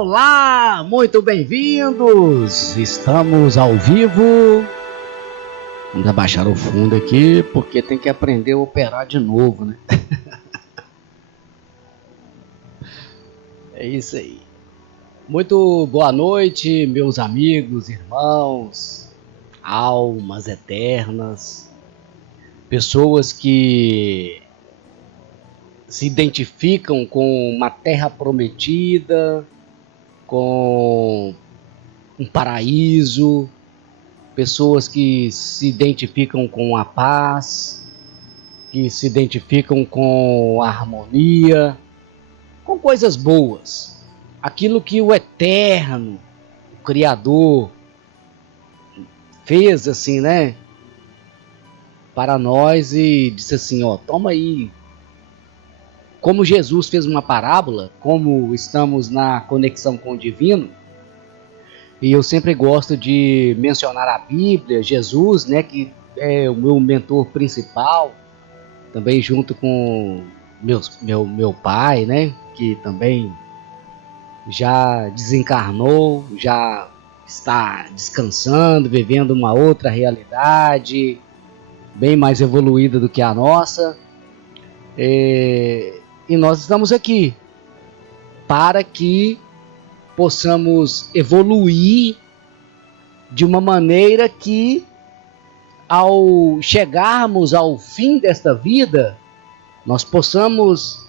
Olá, muito bem-vindos! Estamos ao vivo. Vamos abaixar o fundo aqui, porque tem que aprender a operar de novo, né? É isso aí. Muito boa noite, meus amigos, irmãos, almas eternas, pessoas que se identificam com uma terra prometida, com um paraíso, pessoas que se identificam com a paz, que se identificam com a harmonia, com coisas boas, aquilo que o Eterno, o Criador, fez assim, né, para nós e disse assim, ó, toma aí. Como Jesus fez uma parábola, como estamos na conexão com o divino, e eu sempre gosto de mencionar a Bíblia, Jesus, né, que é o meu mentor principal, também junto com meu pai, né, que também já desencarnou, já está descansando, vivendo uma outra realidade, bem mais evoluída do que a nossa. E nós estamos aqui para que possamos evoluir de uma maneira que, ao chegarmos ao fim desta vida, nós possamos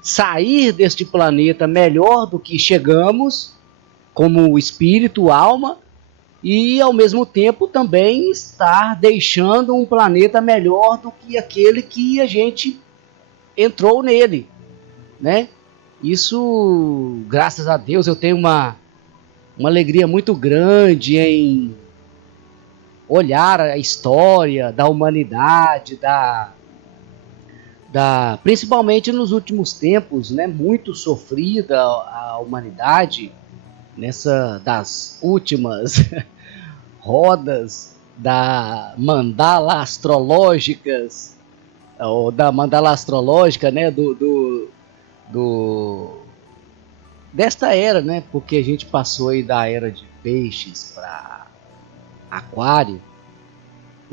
sair deste planeta melhor do que chegamos, como espírito, alma, e ao mesmo tempo também estar deixando um planeta melhor do que aquele que a gente entrou nele, né? Isso, graças a Deus, eu tenho uma alegria muito grande em olhar a história da humanidade, principalmente nos últimos tempos, né? Muito sofrida a humanidade nessa das últimas rodas da mandala astrológicas, ou da mandala astrológica, né, desta era, né, porque a gente passou aí da era de peixes para aquário.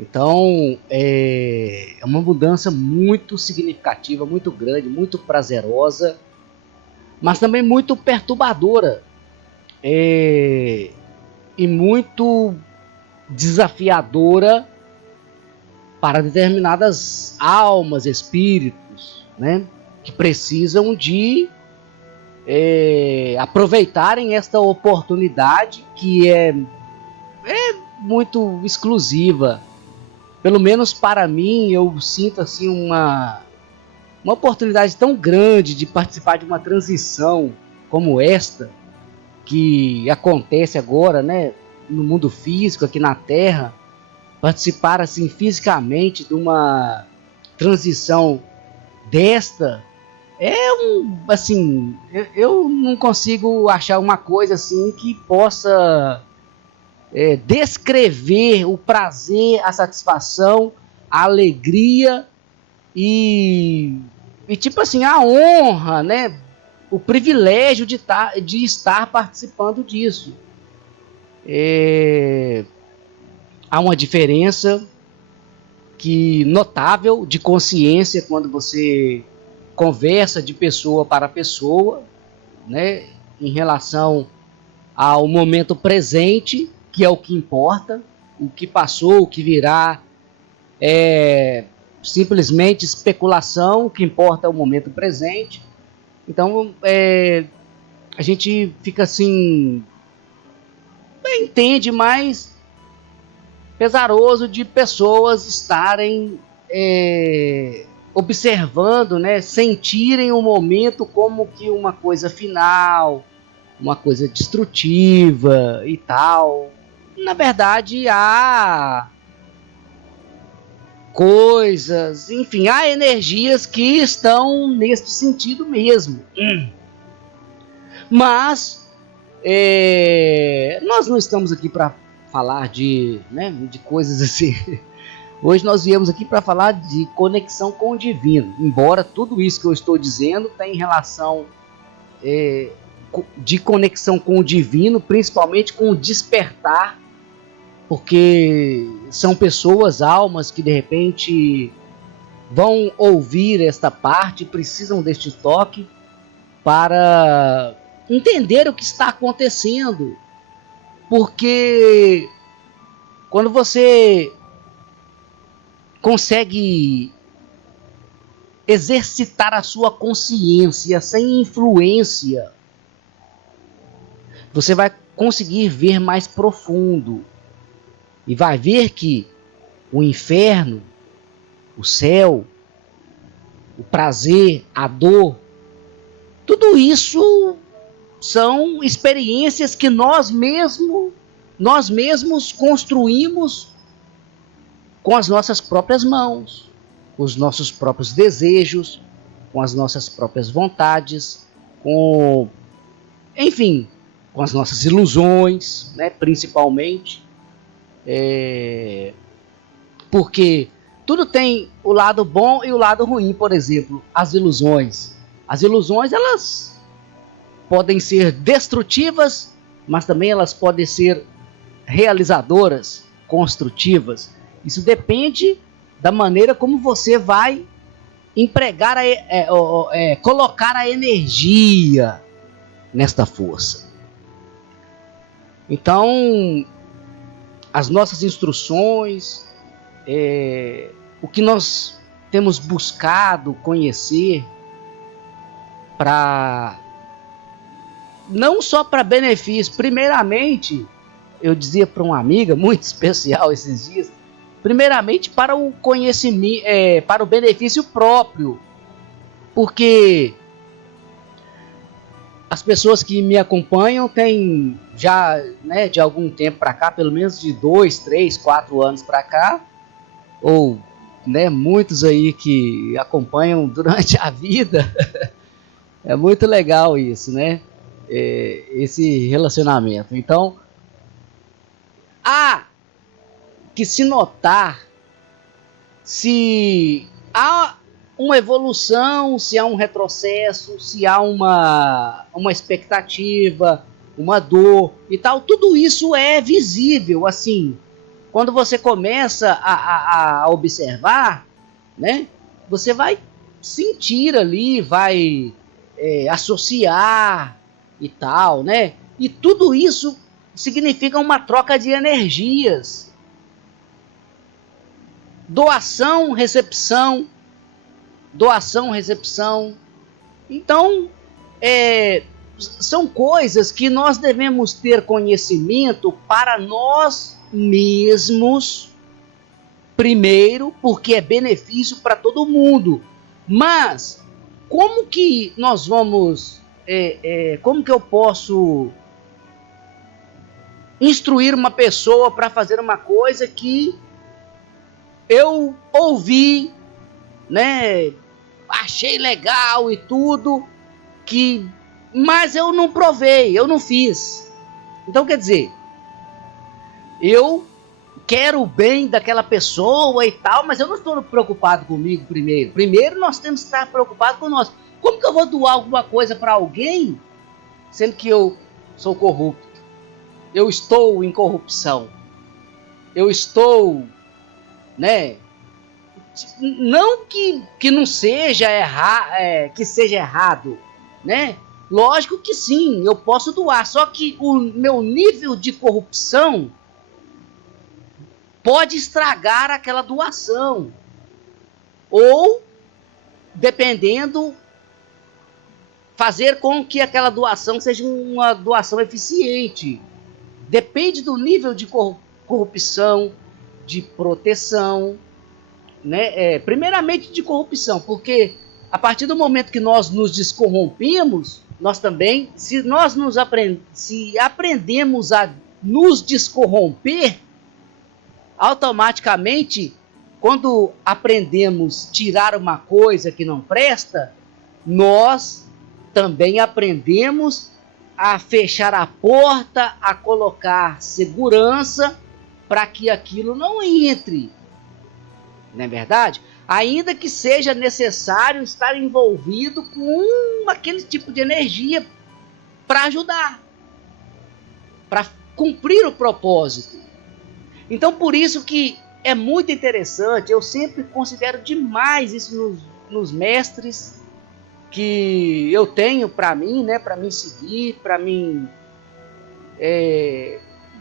Então é uma mudança muito significativa, muito grande, muito prazerosa, mas também muito perturbadora e muito desafiadora para determinadas almas, espíritos, né, que precisam de aproveitarem esta oportunidade que é muito exclusiva. Pelo menos para mim, eu sinto assim uma oportunidade tão grande de participar de uma transição como esta, que acontece agora, né, no mundo físico, aqui na Terra. Participar assim fisicamente de uma transição desta assim, eu não consigo achar uma coisa assim que possa descrever o prazer, a satisfação, a alegria e tipo assim, a honra, né, o privilégio de estar participando disso. Há uma diferença notável de consciência quando você conversa de pessoa para pessoa, né, em relação ao momento presente, que é o que importa. O que passou, o que virá é simplesmente especulação. O que importa é o momento presente. Então a gente fica assim, entende, mas pesaroso de pessoas estarem observando, né, sentirem o momento como que uma coisa final, uma coisa destrutiva e tal. Na verdade, há coisas, enfim, há energias que estão nesse sentido mesmo. Mas nós não estamos aqui para falar de coisas assim. Hoje nós viemos aqui para falar de conexão com o divino. Embora tudo isso que eu estou dizendo tenha relação de conexão com o divino, principalmente com o despertar, porque são pessoas, almas que de repente vão ouvir esta parte, precisam deste toque para entender o que está acontecendo. Porque quando você consegue exercitar a sua consciência sem influência, você vai conseguir ver mais profundo e vai ver que o inferno, o céu, o prazer, a dor, tudo isso são experiências que nós mesmos construímos com as nossas próprias mãos, com os nossos próprios desejos, com as nossas próprias vontades, enfim, com as nossas ilusões, né, principalmente. Porque tudo tem o lado bom e o lado ruim. Por exemplo, as ilusões. As ilusões, elas podem ser destrutivas, mas também elas podem ser realizadoras, construtivas. Isso depende da maneira como você vai empregar, colocar a energia nesta força. Então, as nossas instruções, o que nós temos buscado conhecer, não só para benefício. Primeiramente, eu dizia para uma amiga muito especial esses dias, primeiramente para o conhecimento, para o benefício próprio, porque as pessoas que me acompanham têm já, né, de algum tempo para cá, pelo menos de 2, 3, 4 anos para cá, ou, né, muitos aí que acompanham durante a vida. É muito legal isso, né? Esse relacionamento. Então, há que se notar se há uma evolução, se há um retrocesso, se há uma expectativa, uma dor e tal. Tudo isso é visível, assim, quando você começa a observar, né? Você vai sentir ali, vai associar e tal, né? E tudo isso significa uma troca de energias. Doação, recepção. Doação, recepção. Então, são coisas que nós devemos ter conhecimento para nós mesmos, primeiro, porque é benefício para todo mundo. Mas, como que nós vamos... como que eu posso instruir uma pessoa para fazer uma coisa que eu ouvi, né, achei legal e tudo, mas eu não provei, eu não fiz. Então, quer dizer, eu quero o bem daquela pessoa e tal, mas eu não estou preocupado comigo primeiro. Primeiro nós temos que estar preocupados com nós. Como que eu vou doar alguma coisa para alguém, sendo que eu sou corrupto? Eu estou em corrupção. Eu estou, né? Não que não seja que seja errado, né? Lógico que sim, eu posso doar. Só que o meu nível de corrupção pode estragar aquela doação. Ou, dependendo, fazer com que aquela doação seja uma doação eficiente. Depende do nível de corrupção, de proteção, né? Primeiramente de corrupção, porque a partir do momento que nós nos descorrompemos, nós também, se aprendemos a nos descorromper, automaticamente, quando aprendemos a tirar uma coisa que não presta, nós também aprendemos a fechar a porta, a colocar segurança para que aquilo não entre. Não é verdade? Ainda que seja necessário estar envolvido com aquele tipo de energia para ajudar, para cumprir o propósito. Então, por isso que é muito interessante, eu sempre considero demais isso nos mestres que eu tenho para mim, né, para mim seguir, para mim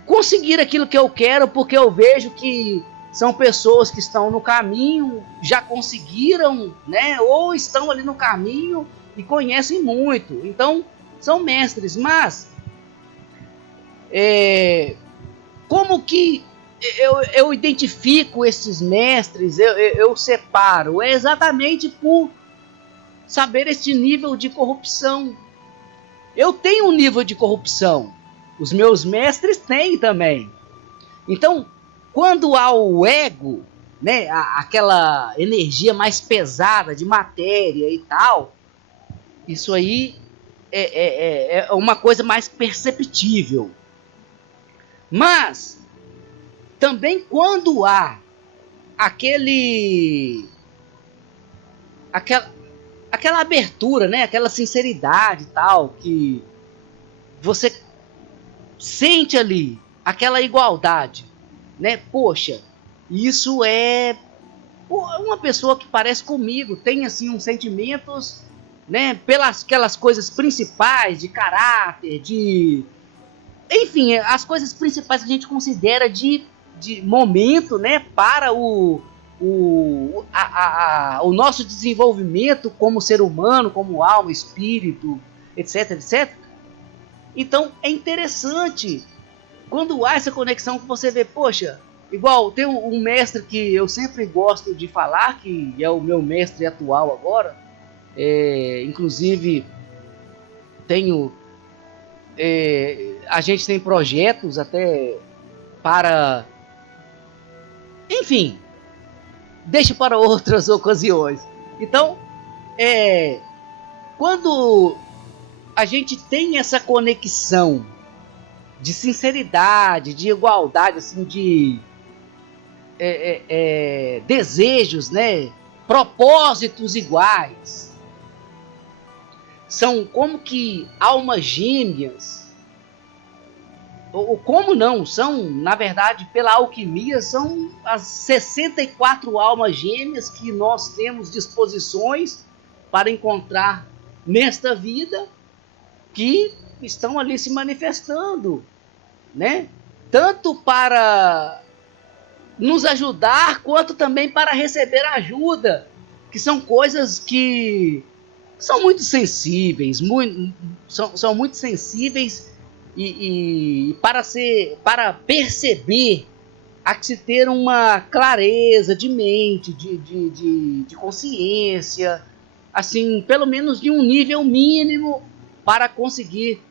conseguir aquilo que eu quero, porque eu vejo que são pessoas que estão no caminho, já conseguiram, né, ou estão ali no caminho e conhecem muito. Então, são mestres, mas como que eu identifico esses mestres, eu separo? É exatamente por saber este nível de corrupção. Eu tenho um nível de corrupção, os meus mestres têm também. Então, quando há o ego, né, aquela energia mais pesada de matéria e tal, isso aí é uma coisa mais perceptível. Mas também quando há aquela abertura, né, aquela sinceridade e tal, que você sente ali aquela igualdade, né? Poxa, isso é uma pessoa que parece comigo, tem assim uns sentimentos, né, pelas aquelas coisas principais de caráter, enfim, as coisas principais que a gente considera de momento, né, para o nosso desenvolvimento como ser humano, como alma, espírito, etc, etc. Então é interessante quando há essa conexão que você vê, poxa, igual tem um mestre que eu sempre gosto de falar, que é o meu mestre atual agora, inclusive a gente tem projetos até para, enfim, deixa para outras ocasiões. Então, quando a gente tem essa conexão de sinceridade, de igualdade, assim, de desejos, né, propósitos iguais, são como que almas gêmeas, ou como não, são, na verdade, pela alquimia, são as 64 almas gêmeas que nós temos disposições para encontrar nesta vida, que estão ali se manifestando, né? Tanto para nos ajudar, quanto também para receber ajuda, que são coisas que são muito sensíveis, são muito sensíveis e para perceber, há que se ter uma clareza de mente, de consciência, assim, pelo menos de um nível mínimo para conseguir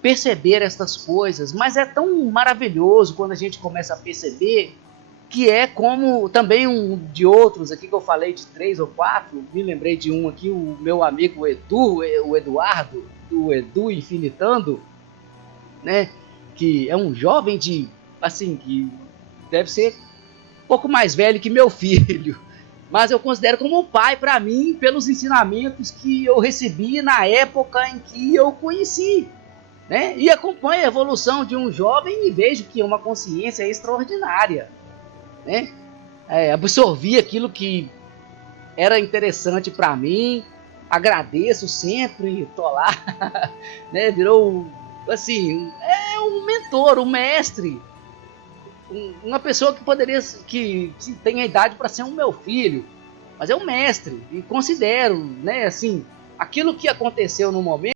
perceber estas coisas. Mas é tão maravilhoso quando a gente começa a perceber, que é como também um de outros aqui que eu falei de 3 ou 4, me lembrei de um aqui, o meu amigo o Eduardo, do Edu Infinitando, né, que é um jovem assim, que deve ser um pouco mais velho que meu filho, mas eu considero como um pai para mim, pelos ensinamentos que eu recebi na época em que eu conheci, né, e acompanho a evolução de um jovem e vejo que é uma consciência extraordinária, né, absorvi aquilo que era interessante para mim, agradeço sempre, tô lá, né, virou assim, um mentor, um mestre, uma pessoa que poderia, que tem a idade para ser um meu filho, mas é um mestre, e considero, né, assim, aquilo que aconteceu no momento